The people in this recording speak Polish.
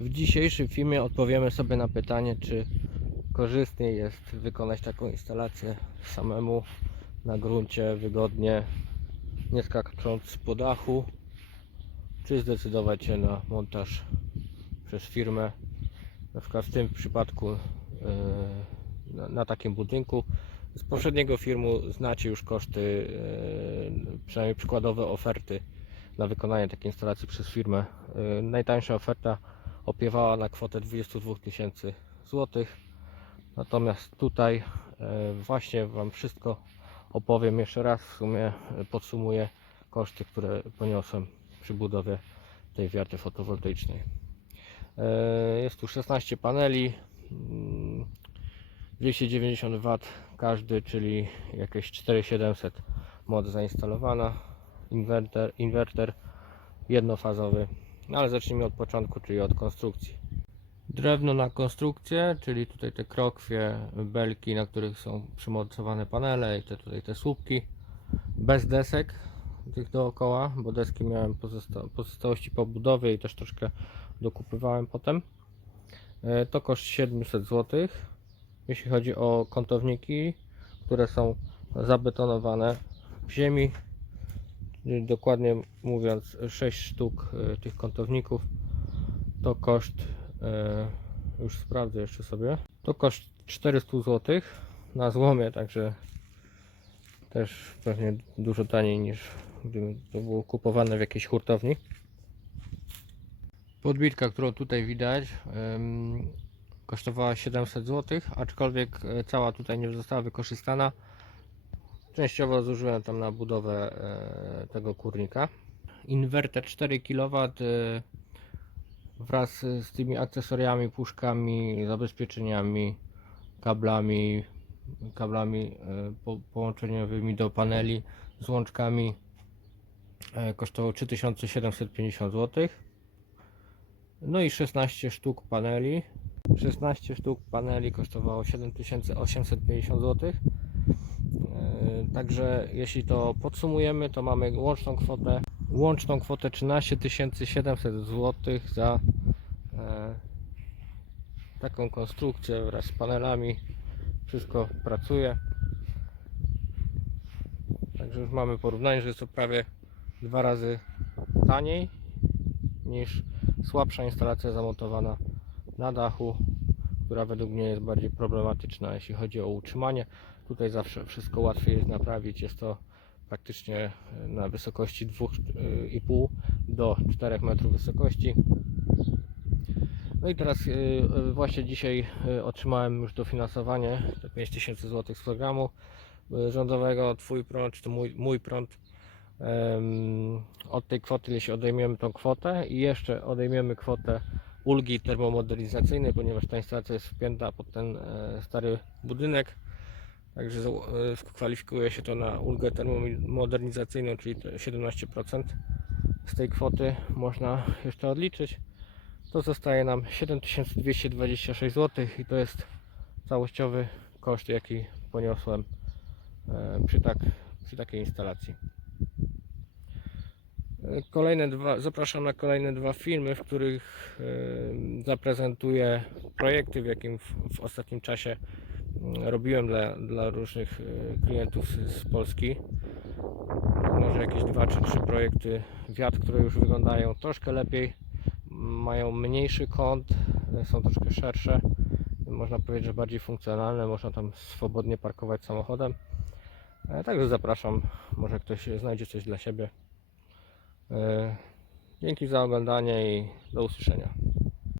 W dzisiejszym filmie odpowiemy sobie na pytanie, czy korzystniej jest wykonać taką instalację samemu na gruncie, wygodnie, nie skacząc po dachu, czy zdecydować się na montaż przez firmę. Na przykład w tym przypadku yy, na, takim budynku. Z poprzedniego filmu znacie już koszty, yy, przynajmniej przykładowe oferty na wykonanie takiej instalacji przez firmę. Yy, Najtańsza oferta opiewała na kwotę 22 tysięcy złotych. Natomiast tutaj e, właśnie Wam wszystko opowiem jeszcze raz. W sumie e, podsumuję koszty, które poniosłem przy budowie tej wiaty fotowoltaicznej. E, Jest tu 16 paneli, mm, 290 W każdy, czyli jakieś 4700 moc zainstalowana. Inwerter, inwerter jednofazowy. No ale zacznijmy od początku, czyli od konstrukcji. Drewno na konstrukcję, czyli tutaj te krokwie, belki, na których są przymocowane panele i te tutaj te słupki. Bez desek tych dookoła, bo deski miałem pozosta pozostałości po budowie i też troszkę dokupywałem potem. E, To koszt 700 zł. Jeśli chodzi o kątowniki, które są zabetonowane w ziemi, dokładnie mówiąc 6 sztuk e, tych kątowników. To koszt e, już sprawdzę jeszcze sobie. To koszt 400 zł na złomie także też pewnie dużo taniej niż gdyby to było kupowane w jakiejś hurtowni. Podbitka którą tutaj widać kosztowała 700 zł aczkolwiek e, cała tutaj nie została wykorzystana Częściowo zużyłem tam na budowę e, tego kurnika. Inwerter 4 kW e, wraz z tymi akcesoriami, puszkami, zabezpieczeniami, kablami, kablami e, po, połączeniowymi do paneli z łączkami e, kosztowało 3750 zł. No i 16 sztuk paneli. 16 sztuk paneli kosztowało 7850 zł. Także jeśli to podsumujemy, to mamy łączną kwotę, łączną kwotę 13 700 zł za e, taką konstrukcję wraz z panelami. Wszystko pracuje. Także już mamy porównanie, że jest to prawie dwa razy taniej niż słabsza instalacja zamontowana na dachu, która według mnie jest bardziej problematyczna, jeśli chodzi o utrzymanie. Tutaj zawsze wszystko łatwiej jest naprawić. Jest to praktycznie e, na wysokości 2,5 do 4 metrów wysokości. No i teraz e, e, właśnie dzisiaj e, otrzymałem już dofinansowanie te 5000 zł z programu e, rządowego Twój prąd, czy to mój, mój prąd. Od tej kwoty, jeśli odejmiemy tą kwotę i jeszcze odejmiemy kwotę ulgi termomodernizacyjnej, ponieważ ta instalacja jest wpięta pod ten e, stary budynek. Także e, kwalifikuje się to na ulgę termomodernizacyjną, czyli te 17% z tej kwoty można jeszcze odliczyć. To zostaje nam 7226 zł i to jest całościowy koszt, jaki poniosłem e, przy, tak, przy takiej instalacji. Kolejne dwa, zapraszam na kolejne dwa filmy, w których zaprezentuję projekty, w jakim w, w ostatnim czasie mm, robiłem dla, dla różnych e, klientów z, Polski. Może jakieś dwa czy trzy projekty wiat, które już wyglądają troszkę lepiej, mają mniejszy kąt, e, są troszkę szersze. Można powiedzieć, że bardziej funkcjonalne, można tam swobodnie parkować samochodem. E, Także zapraszam, może ktoś znajdzie coś dla siebie. E, Dzięki za oglądanie i do usłyszenia.